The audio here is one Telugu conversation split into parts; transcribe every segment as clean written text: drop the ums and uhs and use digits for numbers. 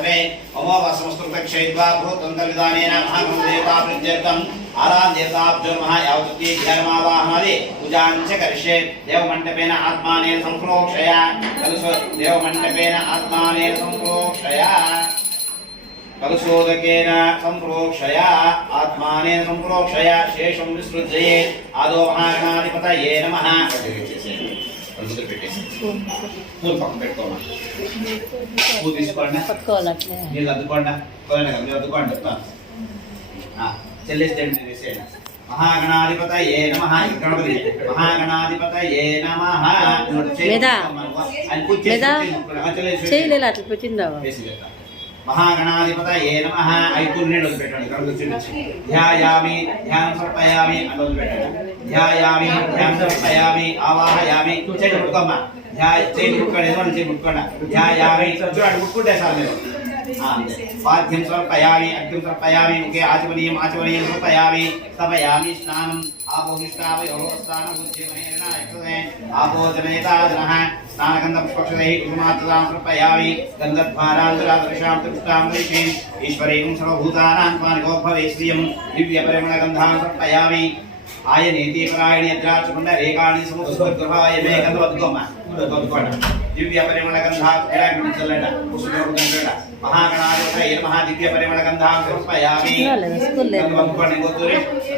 महागणपतये अमोवसमस्तुतक्षयित्वा भूतन्तर्विधानेन महागणदेवताप्रीत्यर्थम् आराध्यताब्जोर्मः यावती ध्यानमावाहनादि पूजां च करिष्ये देवमण्डपेन आत्मानेन सम्प्रोक्षय देवमण्डपेन आत्मानेन सम्प्रोक्षय कलशोदकेन सम्प्रोक्षय आत्मानेन सम्प्रोक्षय शेषं विसृज्ये आदौ महागणाधिपतये नमः పూలు పక్కన పెట్టుకోమా పూలు తీసుకోండి మీరు అద్దుకోండి మీరు అద్దుకోండి చెల్లిస్తండి వేసేయండి మహాగణాధిపతయే నమః గణపతి మహాగణాధిపతయే నమః చేయలేదు అట్లా పెట్టిందా महागणाधिपतये नमः ऐतुर्नेड वदिलिपेट्टंడి గణపతి చూపించి ధ్యాయామి ధ్యానం సమర్పయామి అని వదిలిపెట్టండి ధ్యాయామి ధ్యానం సమర్పయామి ఆవాహయామి చేయి ముట్టుకోమ్మా చేయి ముట్టుకోండి ఏదో చేయి ముట్టుకోండి ధ్యాయామి చూడండి ముట్టుకుంటే చాలు మీరు पाद्यं समर्पयामि अर्घ्यं समर्पयामि मुखे आचमनीयं समर्पयामि स्थापयामि स्नानं आपोहिष्ठावयोः आपो जनयताजनः स्नानगन्धं पुष्पक्षदैः कुसुमार्चनां समर्पयामि गन्धद्वारान्तरादृशां त्रिपुष्टां वैशीं ईश्वरीं सर्वभूतानां पानिकोद्भवे श्रियं दिव्यपरिमलगन्धां समर्पयामि आयनेति परायणे द्राक्षकुण्ड रेखाणि समुद्रगृहाय मे गन्धवद्गोमा दिव्य परिमल गंधा चलना महागणाधिपतये नमः दिव्य परिमल गंधा समर्पयामि गंधवद्गोणे गोतुरे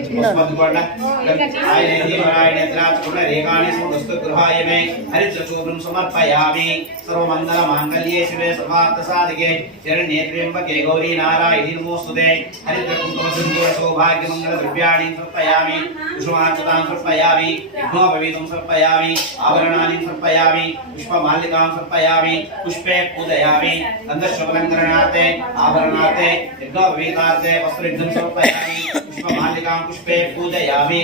पुष्पद्गोण आयनेति परायणे द्राक्षकुण्ड रेखाणि समुद्रगृहाय मे हरिद्रचूर्णं समर्पयामि सर्वमंगल मांगल्ये शिवे सर्वार्थसाधिके शरण्ये त्र्यंबके गौरी नारायणी नमोस्तुते हरिद्रकुंकुमसिन्दूर सौभाग्यमंगल द्रव्याणि समर्पयामि कुसुमार्चितां समर्पयामि यज्ञोपवीतं समर्पयामि आभरणानि समर्पयामि पुष्पमालिकां समर्पयामि पुष्पे पूजयामि गन्धशोभलङ्करणार्थे आभरणार्थे यज्ञोपवीतार्थे वस्त्रयुद्धं समर्पयामि पुष्पमालिकां पुष्पे पूजयामि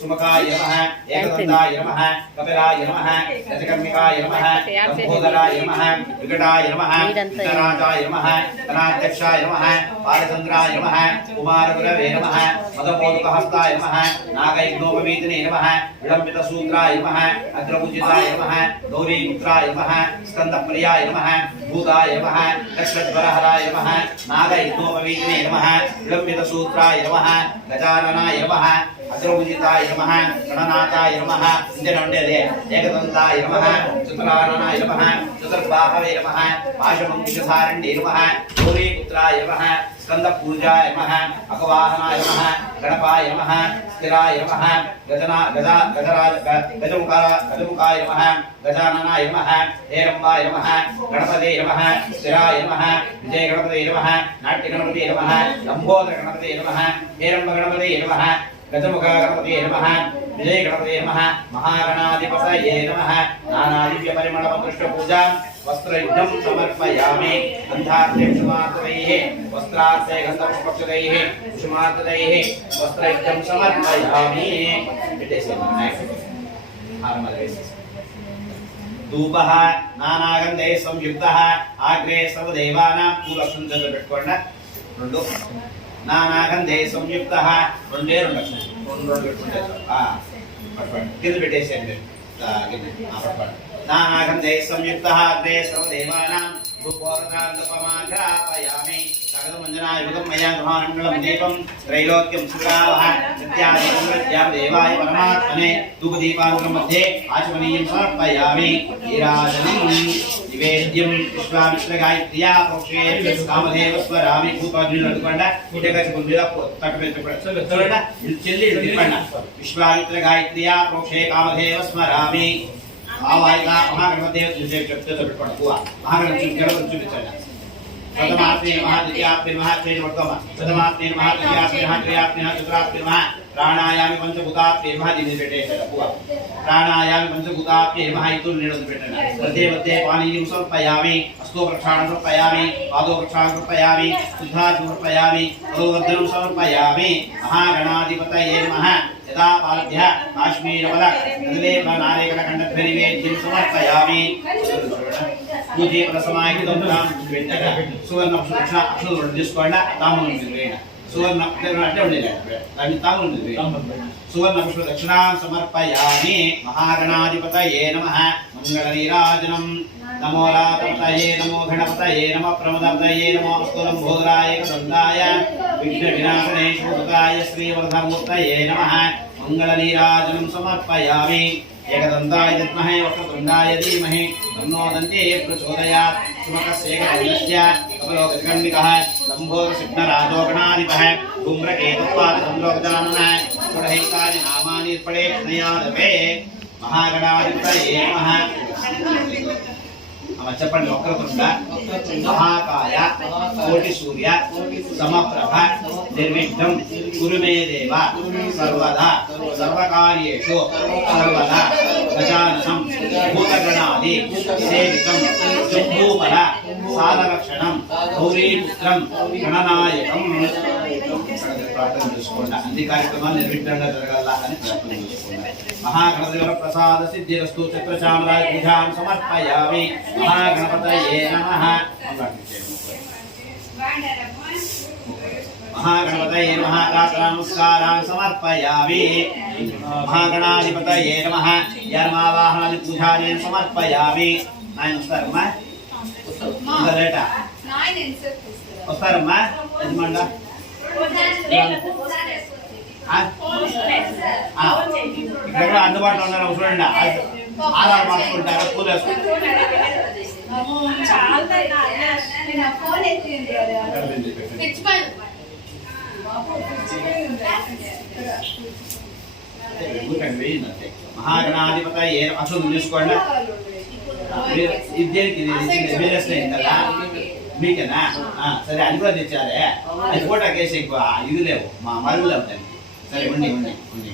सुमकाय नमः एकदन्ताय नमः कपिलाय नमः गजकर्णिकाय नमः लम्बोदराय नमः विकटाय नमः विकटराजाय नमः धनाध्यक्षाय नमः बालचन्द्राय नमः कुमारगुरवे नमः मदमोदकहस्ताय नमः नागयज्ञोपवीतिने नमः विलम्बितसूत्राय नमः अग्रपूजिताय नमः गौरीपुत्राय नमः स्कन्दप्रियाय नमः भूताय नमः लक्षद्वरहराय नमः नागयज्ञोपवीतिने नमः विलम्बितसूत्राय नमः गजाननाय नमः अग्रपूजिताय नमः गणनाथाय नमः इंजनंडेदे एकदंताय नमः चतुराननाय नमः चतुर्बाहवे नमः पाशमंकुशधारण्ये नमः गौरीपुत्राय नमः स्कन्दपूजाय नमः अकवाहनाय नमः गणपाय नमः स्थिराय नमः गजमुखाय नमः गजाननाय नमः हेरम्बाय नमः गणपते नमः स्थिराय नमः विजय गणपते नमः नाट्य गणपते नमः लंबोदर गणपते नमः हेरम्ब गणपते नमः गजमुख गणपते नमः विजय गणपते नमः महागणाधिपतये नमः नानादिव्य परिमलपृष्ठपूजां वस्त्रयुद्धं समर्पयामि गन्धार्थे कुसुमार्चनैः वस्त्रार्थे गन्धपुष्पक्षदैः कुसुमार्चनैः वस्त्रयुद्धं समर्पयामि धूपः नानागन्धैः संयुक्तः आग्रे सर्वदेवानां पूलक्षुंजल पेट्कोंड రెండు నానాగంధే సంయుక్త రెండే రెండు పెట్టుకుంటే కింద పెట్టేసేయండి నానాగంధే సంయుక్త అగ్రే సర్వదేవానాం భూపోరకాంతపమాఘ్రాపయామి సగదమంజనాయ యుగం మయా గృహానంగళం దీపం త్రైలోక్యం సురావః నిత్యాదీపం ప్రత్యాం దేవాయ పరమాత్మనే ధూపదీపానుగ్రం మధ్యే ఆచమనీయం సమర్పయామి నీరాజనం నివేద్యం విశ్వామిశ్రగాయత్ర్యా ప్రోక్షే కామదేవస్వరామి భూపాగ్ని నడుకొండ ఇటకచి గుండిలా తట్టుపెట్టుకోండి చెల్లి తిప్పండి విశ్వామిత్రగాయత్ర్యా ప్రోక్షే కామదేవస్వరామి ఆవాయిగా మహాగణపతిదేవ చెప్తే పెట్టుకోండి మహాగణపతి చూపించండి प्रथमात्मे नमः द्वितीयात्मे नमः प्रथमात्मे नमः द्वितीयात्मे नमः त्रयात्मे नमः चतुर्थात्मे नमः प्राणायामि पंचभूतात्मे नमः दिने పెట్టేశారు प्राणायामि पंचभूतात्मे नमः इतु निरोध పెట్టండి मध्ये मध्ये पानीयं समर्पयामि हस्तो प्रक्षालनं समर्पयामि पादो प्रक्षालनं समर्पयामि शुद्धाचूर्णं समर्पयामि तदोवर्धनं समर्पयामि महागणाधिपतये नमः यदा पालभ्यः काश्मीरवद कदलेप नारेकलखण्डध्वनिवेद्यं समर्पयामि पूजे प्रसमायितं सुवर्ण अक्षर తీసుకోండి తాము సువర్ణ అంటే ఉండేది దాన్ని తాముంది సువర్ణ పుష్ప దక్షిణాం సమర్పయామి మహాగణాధిపతయే నమః మంగళ నీరాజనం నమో రాతపతయే నమో గణపతయే నమః ప్రమదపతయే నమో స్థూలంబోధరాయ కదండాయ విఘ్న వినాశనే శోభకాయ శ్రీవరధమూర్తయే నమః మంగళ నీరాజనం సమర్పయామి ఏకదంతాయ విద్మహే వక్రతుండాయ ధీమహి తన్నో దంతే ప్రచోదయాత్ సుమకస్యేకదండస్య కమలోకగణ్డికః లంబోదరసిద్ధరాజోగణాధిపः ధూమ్రకేతుపాదచంద్రోగజాననः పురహైకాని నామాని పడే క్షణయాదవే మహాగణాధిపతయే నమః చెప్పండి వక్రతుండ మహాకాయ కోటి సూర్య సమప్రభ నిర్విఘ్నం కురు మే దేవ సర్వదా సర్వకార్యేషు సర్వదా గజాననం భూతగణాది సేవితం జంబూఫల సాధరక్షణం గౌరీపుత్రం గణనాయకం ప్రార్థన చేసుకోండి అన్ని కార్యక్రమాలు నిర్విఘ్నంగా జరగాల అని ప్రార్థన చేసుకోండి మహాగణదేవ ప్రసాద సిద్ధిరస్తు చక్రచామరాజ పూజాం సమర్పయామి మహాగణపతయే నమః మహాగణపతయే నమః నమస్కారాన్ సమర్పయామి మహాగణాధిపతయే నమః యర్మావాహనాది పూజాని సమర్పయామి నాయన వస్తారమ్మా లేట వస్తారమ్మా యజమానుడా ఇక్కడ అందుబాటులో ఉన్నారు చూడండి ఆధార్ మార్చుకుంటారు పూలు మహాగణాధిపత ఏ అక్షరం తీసుకోండి ఇద్దరికి కదా మీకేనా సరే అది కూడా తెచ్చారే అది ఫోటో కేసు ఎక్కువ ఇది లేవు మా మరుగు లేవు సరే ఉండి ఉండి ఉండి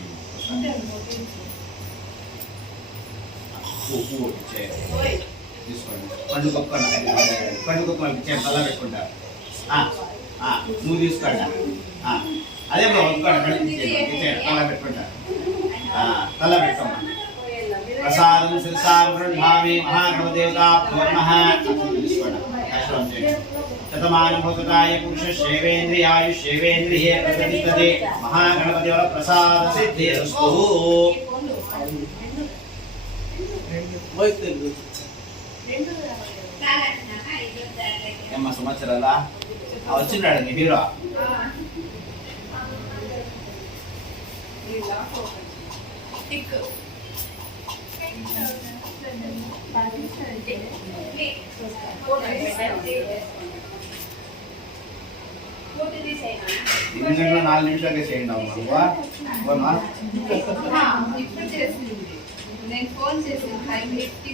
తీసుకోండి పండు కుక్క తల పెట్టుకుంటారు నువ్వు తీసుకోండి అదే వద్దుకోండి తల పెట్టుకుంటారు తల పెట్టుకోమ్మా ప్రసాదం శిరసాం గృహామి మహాగణదేవతాభ్యో నమః తీసుకోండి శతమానం భూతాయ పురుష శైవేంద్రియాయుష్యేవేంద్రియే ప్రతిపదే మహాగణపతి వర ప్రసాద సిద్ధిరస్తు ఏమ్మా సంవత్సరాలా వచ్చిన్నాడు మీ హీరో ఎందుకంటే 4 నిమిషాలకే చేయండి అమ్మా ఇప్పుడు చేసింది నేను ఫోన్ చేసి టైం పెట్టి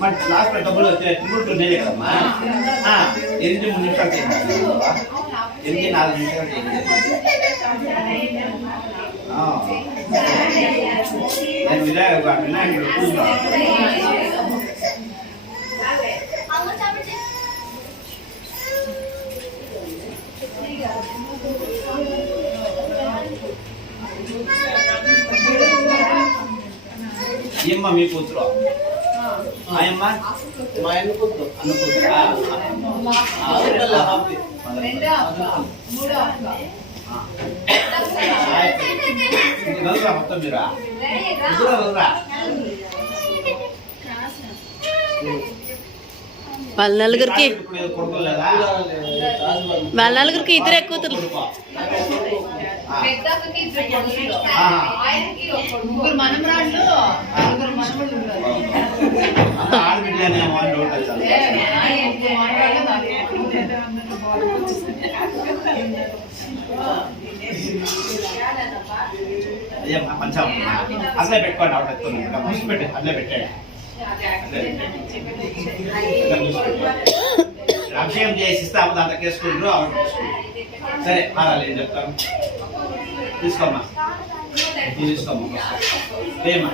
మరి లాస్ట్ డబ్బులు వచ్చే టికెట్ నేనే కదమ్మా 8 నిమిషాలు చేయండి 4 నిమిషాలు చేయండి నేను వినాయకుడు పూజ ఏమ్మా మీ కూతురు ఆయమ్మ మా అన్న కూతురు మొత్తం మీరా వాళ్ళ నలుగురికి ఇద్దరే కూతురు పంచాం అట్లే పెట్టుకోండి ఆవిడ పెట్టి అట్లే పెట్టండి అభిషేకం చేసిస్తే దాంట్లో కేసుకుంటారు ఆవిడ సరే మారాలి ఏం చెప్తారు తీసుకోమ్మా తీసుకోమ్మా ప్రేమ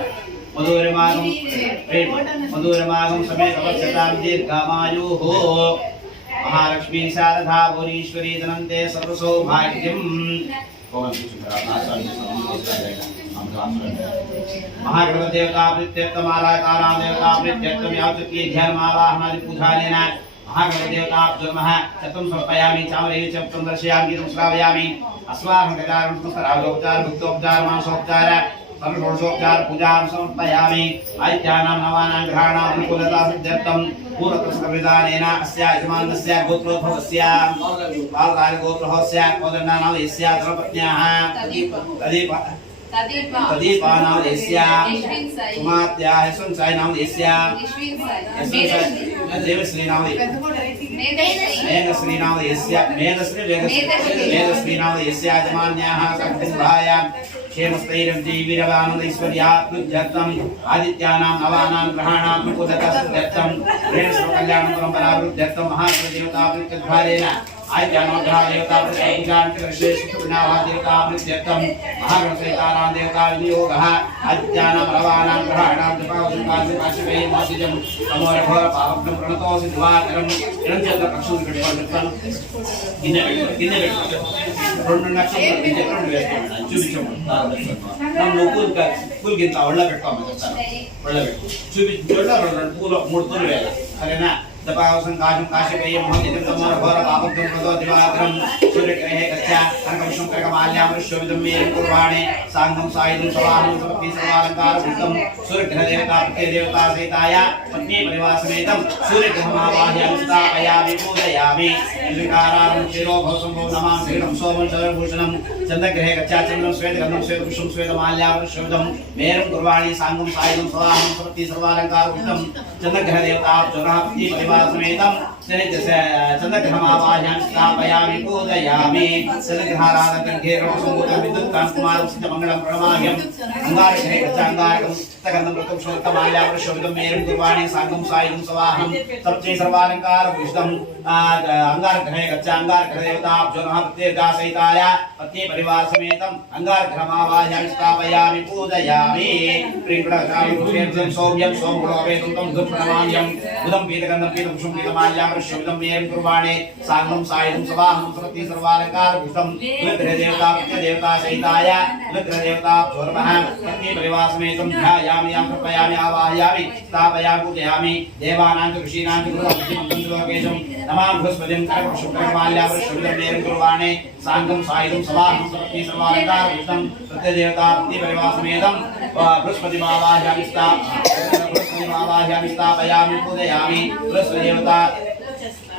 మధురమాగం మధురమాగం సమేత దీర్ఘమాయు మహాలక్ష్మీ శారదా భువనేశ్వరీ ధనంతే సర్వసౌభాగ్యం महागणपति देवता प्रीत्यर्थम आराधनां देवता प्रीत्यर्थम यावचक्की ध्यानमावाहनादि पूजानेन महागणपति देवता नमः चतुं समर्पयामि चामरे चतुं दर्शयामि तं श्रावयामि अस्माकं गजानं संस्कारोपचार भक्तोपचार मानसोपचार सर्वोपचार पूजां समर्पयामि आदित्यानां नवानां ग्रहाणां अनुकूलता सिद्ध्यर्थं पूर्वकृष्णविधानेन अस्य यजमानस्य गोत्रोद्भवस्य बालराजगोत्रोस्य कोदण्डानामस्य धर्मपत्न्याः तदीपानामस्य सुमात्याः यशवन्तसायनामस्य देवश्रीनामस्य मेघश्रीनामस्य मेघश्रीनामस्य यजमान्याः सकुटुम्बाय क्षेमस्थैर्यं जीवीरवानन्दैश्वर्या वृद्ध्यर्थम् आदित्यानां नवानां ग्रहाणां अनुकूलता सिद्ध्यर्थं प्रेमस्वकल्याणं परम्परा वृद्ध्यर्थं महादेवता वृद्ध्यद्वारेण आदित्यानां देवता प्रत्येकान्तिर्विशेषुनाः देवता वृद्ध्यर्थं महागणसहितानां देवता विनियोगः आदित्यानां नवानां ग्रहाणां जपावसुकाशुकाशुवै मासिजं समोरघोर पावनं प्रणतोऽसि दिवाकरं निरञ्जनकक्षुकटिपण्डितं రెండు నక్షత్రాలు రెండు వేస్తాం చూపించమని నన్ను పూలకింత ఒళ్ళ పెట్టుకోమని చెప్తాను ఒళ్ళ పెట్టు చూపించి రెండు పూలు మూడు పూలు వేయాలి సరేనా दपावसं काशं काशिपेयं मोहितं तमोर घोर पापकं प्रदो दिवाकरं सूर्यग्रहे गच्छ कनकविष्णुं करकमाल्यां विश्वविदं मेरं कुर्वाणे सांगं सायुधं सवाहनं समपि सर्वालंकारभूतं सूर्यग्रह देवता प्रत्ये देवता सहिताय पत्नी परिवार समेतं सूर्यग्रहमावाह्यामि स्थापयामि पूजयामि निर्विकारारं क्षीरो भवसंभव नमां श्रीरं सोमं सर्वभूषणं चन्द्रग्रहे गच्छ चन्द्रं श्वेतगन्धं श्वेतपुष्पं श्वेतमाल्यां विश्वविदं मेरं कुर्वाणे सांगं सायुधं सवाहनं समपि सर्वालंकारभूतं चन्द्रग्रह देवता जनः पत्नी समेतं चन्द्रग्रहमावाह्यामि स्थापयामि पूजयामि चन्द्रग्रहाराधनगर्भेरवसंभूतं विद्युत्कान्तकुमारं सिद्धमङ्गलं प्रणमाम्यहम् अंगारग्रहे गच्छाङ्गारकं तगन्धं रक्तपुष्पमाल्यां विश्वविदं मेरं कुर्वाणे सांगं सायुधं सवाहनं सर्वै सर्वालङ्कारभूषितं अंगारग्रहे गच्छाङ्गारग्रहदेवता जनः प्रत्येकसहिताय पत्नी परिवार समेतं अंगारग्रहमावाह्यामि स्थापयामि पूजयामि प्रीणकामं सौम्यं सोमगुणोपेतं तं प्रणमाम्यहम् उदं पीतगन्धं पीतपुष्पं पीतमाल्यां विश्वविदं मेरं कुर्वाणे सांगं सायुधं सवाहनं सर्वै सर्वालङ्कारभूषितं रुद्रदेवता प्रत्यदेवता सहिताय रुद्रदेवता नमः पत्नी परिवार समेतं ध्यायामि समर्पयामि आवाहयामि स्थापयामि पूजयामि देवानां च ऋषीणां च गुरुमन्त्रलोकेशं नमां बृहस्पतिं कर्कशुक्रमाल्यां विश्वविदं मेरं कुर्वाणे सांगं सायुधं सवाहनं सर्वै सर्वालङ्कारभूषितं प्रत्यदेवता पत्नी परिवार समेतं बृहस्पतिमावाहयामि स्थापयामि पूजयामि बृहस्पतिदेवता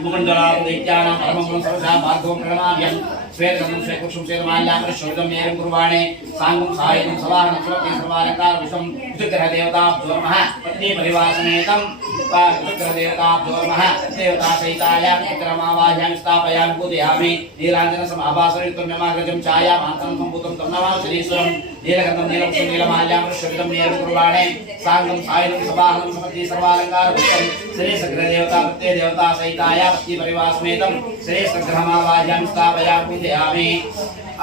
मुकुन्दरादैत्यानां परमं सर्वदा भार्गवं प्रणमाम्यहम् श्वेतगन्धं श्वेतपुष्पं श्वेतमाल्यां विश्वविदं मेरं कुर्वाणे सांगं सायुधं सवाहनं सर्वै सर्वालङ्कारभूषितं विग्रहदेवताभ्यो नमः पत्नी परिवार समेतं विग्रहदेवताभ्यो नमः देवता सहिताय विग्रहमावाह्यामि स्थापयामि पूजयामि नीलाञ्जनसमाभासयुक्तं यमाग्रजं छायामान्तरं सम्भूतं तं नमामि शरीश्वरं नीलगन्धं नीलपुष्पं नीलमाल्यां विश्वविदं मेरं कुर्वाणे सांगं सायुधं सवाहनं सर्वै सर्वालङ्कारभूषितं श्रेष्ठग्रहदेवता प्रत्यदेवता सहिताय पत्नी परिवार समेतं श्रेष्ठग्रहमावाह्यामि स्थापयामि पूजयामि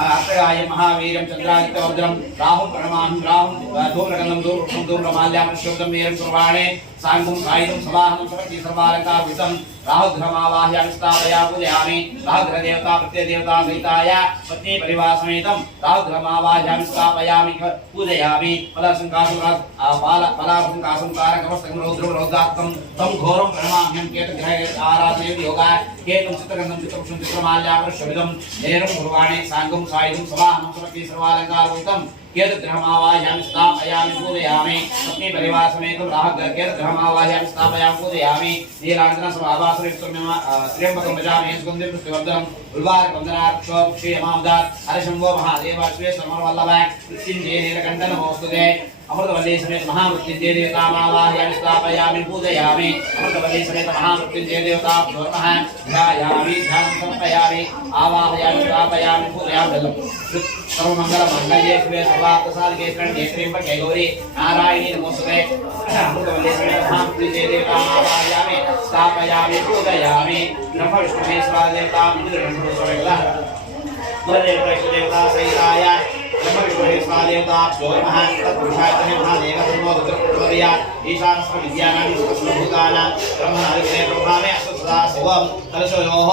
अर्थगाय महावीरं चन्द्रादित्यवर्धनं राहुं प्रणमामि राहुं धूम्रगन्धं धूम्रपुष्पं धूम्रमाल्यां विश्वविदं मेरं कुर्वाणे सांगं सायुधं सवाहनं सर्वै सर्वालङ्कारभूषितं राहुग्रहमावाह्यामि स्थापयामि पूजयामि राहुग्रहदेवता प्रत्यदेवता सहिताय पत्नी परिवार समेतं राहुग्रहमावाह्यामि स्थापयामि पूजयामि फलासंकासंकारकमस्तकं रौद्रं रौद्रात्मकं तं घोरं प्रणमाम्यहं केतग्रहे आराधयति योगाय केतं चित्रगन्धं चित्रपुष्पं चित्रमाल्यां विश्वविदं मेरं कुर्वाणे सांगं सायुधं सवाहनं सर्वै सर्वालङ्कारभूषितं केतग्रहमावाह्यामि स्थापयामि पूजयामि पत्नी परिवार समेतं केतग्रहमावाह्यामि स्थापयामि पूजयामि नीलाञ्जनसमाभासयुक्तं त्र्यम्बकं भजामि सुगन्धिं पुष्टिवर्धनम् उल्वारकन्दनाक्षोक्षीयमामदात् हरशम्भो महादेव श्रीसमरवल्लभाय मृत्युञ्जय नीलकण्ठ नमोऽस्तुते अमृतवल्ली समेत महामृत्युञ्जय देवतामावाह्यामि स्थापयामि पूजयामि अमृतवल्ली समेत महामृत्युञ्जय देवताभ्यो नमः ध्यायामि ध्यानं समर्पयामि आवाहयामि स्थापयामि पूजयामि सर्वमङ्गलमङ्गल्ये शिवे सर्वार्थसाधिके शरण्ये त्र्यम्बके गौरी नारायणी नमोऽस्तुते अमृतवल्ली समेत महामृत्युञ्जय देवतामावाह्यामि स्थापयामि पूजयामि ब्रह्म विष्णु महेश्वर देवता देवता सहिताय ब्रह्म विष्णु महेश्वर देवताभ्यो नमः तत्पुरुषाय महादेव सर्वोदृतप्रचोदया ईशानस्व विद्यानां सर्वभूतानां ब्रह्मणादिते ब्रह्मामे अस्तु सदा शिवं कलशयोः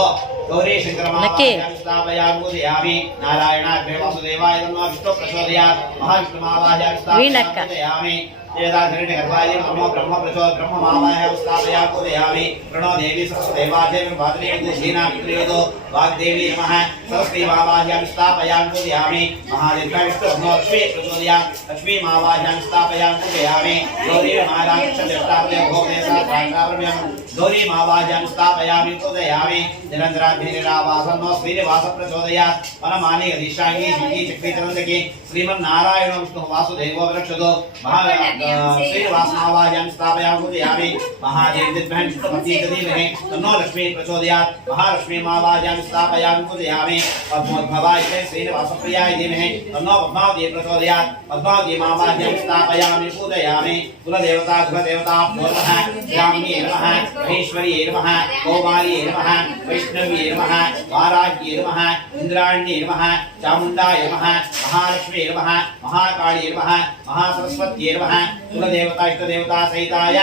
गौरी शंकरमावाहयामि स्थापयामि पूजयामि नारायणाग्रे वासुदेवाय नमः विष्णु प्रचोदयात् महाविष्णुमावाहयामि स्थापयामि वेदाधरणि गर्भाय नमो ब्रह्म प्रचोद ब्रह्ममावाहयामि स्थापयामि पूजयामि प्रणो देवी सरस्वतीवाजे भाद्रे कुशीना विक्रियोदो वाग्देवी नमः सरस्वती मावाहयामि स्थापयामि पूजयामि महादेव विष्णु लक्ष्मी प्रचोदयात् लक्ष्मी मावाहयामि स्थापयामि पूजयामि गौरी महाराजदेवतावले भोगेशास्त्राभ्यां गौरी मावाहयामि स्थापयामि पूजयामि निरंजराभिरावासनो श्रीनिवास प्रचोदयात् वनमानि दिशांगी शिखी चक्री चरंदकी श्रीमन्नारायण विष्णु वासुदेवो वृक्षदो श्रीनिवास मावाहयामि स्थापयामि पूजयामि महादेव दिव्यं विष्णुपति धीमहि तन्नो लक्ष्मी प्रचोदयात् महालक्ष्मी मावाहयामि स्थापयामि पूजयामि पद्मोद्भवाय श्रीनिवास प्रियाय धीमहि तन्नो पद्मावती प्रचोदयात् पद्मावती मावाहयामि स्थापयामि पूजयामि कुलदेवता गृहदेवता नमः ब्राह्मणे नमः महेश्वर्ये नमः कौमार्ये नमः वैष्णव्ये नमः वाराह्ये नमः इंद्राण्ये नमः चामुण्डाय नमः महालक्ष्मी नमः महाकाली नमः महासरस्वत्यै नमः कुलदेवता इष्टदेवता सहिताय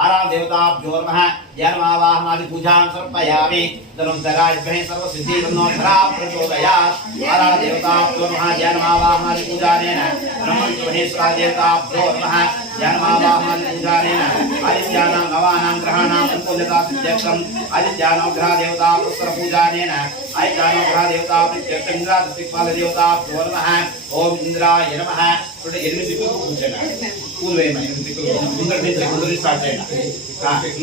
आराधदेवताभ्यो नमः जन्मावाहनादि पूजां समर्पयामि धनुर्धराय सर्वसिद्धि तन्नोधरा प्रचोदयात् आराधदेवताभ्यो नमः जन्मावाहनादि पूजानेन ब्रह्मणेश्वरदेवताभ्यो नमः जन्मावाहनादि पूजानेन आदित्यानां नवानां ग्रहाणां संपूजता सिद्ध्यर्थम् आदित्यानां ग्रहदेवता पुष्कर पूजानेन आदित्यानां ग्रहदेवता प्रत्यक्षं इंद्रादिक्पालदेवताभ्यो नमः ओम इंद्राय नमः ఇప్పుడు 8 దిక్కులు కూర్చోండి పూర్వేమ 8 దిక్కులు ముందు స్టార్ట్ చేయండి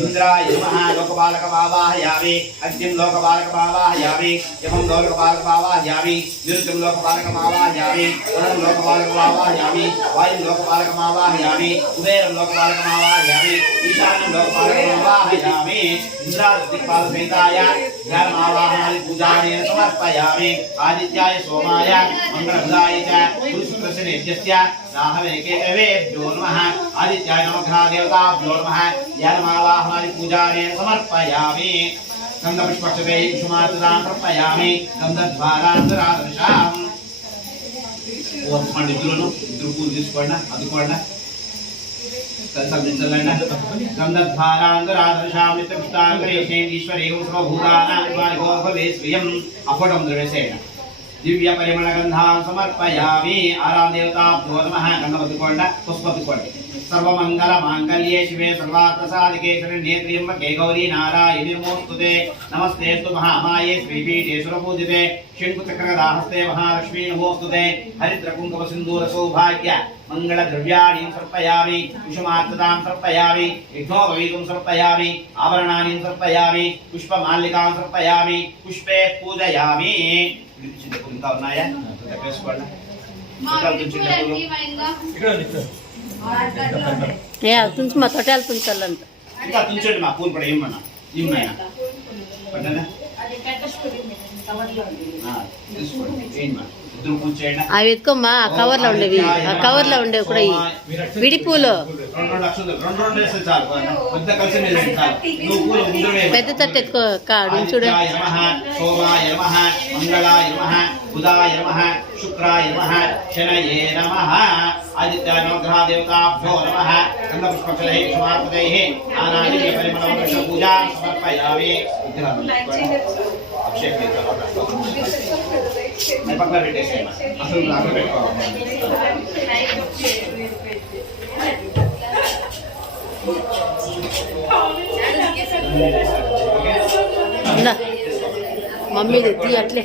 ఇంద్రాయ నమః లోకపాలక వావాహయామి అగ్నిం లోకపాలక వావాహయామి యమం లోకపాలక వావాహయామి నిరుతం లోకపాలక వావాహయామి వరుణం లోకపాలక వావాహయామి వాయుం లోకపాలక వావాహయామి కుబేరం లోకపాలక వావాహయామి ఈశాన్యం లోకపాలక వావాహయామి ఇంద్రాదిక్పాల సహితాయ జ్ఞానమావాహనాది పూజానే సమర్పయామి ఆదిత్యాయ సోమాయ మంగళప్రదాయ చ గురుశుక్రస్య నిత్యస్య नाहमेकेतवेभ्यो नमः आदित्याय नमः देवताभ्यो नमः ज्ञानमावाहनादि पूजाने समर्पयामि गन्धपुष्पक्षते कुसुमार्चनां समर्पयामि गन्धद्वारान्तरादर्शाम् ఓం పండితులను ఇద్దరు పూలు తీసుకోండి అందుకోండి సంధించండి గంధద్వారాంతరాదర్శామిత్యుష్టాంగరేషేందీశ్వరే సర్వభూతానాం స్వయం అఫటం ద్రవేసేన दिव्य परिमल गंधां समर्पयामि आराम देवताभ्यो नमः गंधवत्कोंड पुष्पत्कोंड सर्वमंगल मांगल्ये शिवे सर्वार्थ साधिके शरण्ये त्र्यंबके गौरी नारायणी नमोस्तुते नमस्तेस्तु महामाये श्रीपीठे सुरपूजिते शंकुचक्रगदाहस्ते महालक्ष्मी नमोस्तुते हरिद्र कुंकुम सिंदूर सौभाग्य मंगल द्रव्याणि समर्पयामि कुसुमार्चनां समर्पयामि यज्ञोपवीतं समर्पयामि आभरणानि समर्पयामि पुष्पमालिकां समर्पयामि पुष्पे पूजयामि ఇంకా ఉన్నాయా ఏ అవుతుంది మా తోట వెళ్తుంది చల్లంత ఇంకా తుంచండి మా పూలు కూడా ఏమన్నా ఏమైనా పట్టనా అవి ఎత్తుకోమ్మా ఆ కవర్ లో ఉండేవి ఆ కవర్ లో ఉండేవి కూడా విడి పూలు పెద్ద తట్టు ఎత్తుకో కాడు చూడు సోమాయ నమః మంగళాయ నమః బుధాయ నమః శుక్రాయ నమః శనయే నమః ఆదిత్యాయ నమః గ్రహదేవతాభ్యో నమః గంధపుష్పఫలైః కుసుమార్చనైః నానాది పరిమళ పూజా సమర్పయామి అభిషేకం పక్కన పెట్టేసేయండి అసలు అక్కడ పెట్టుకోవాలి మమ్మీ అట్లే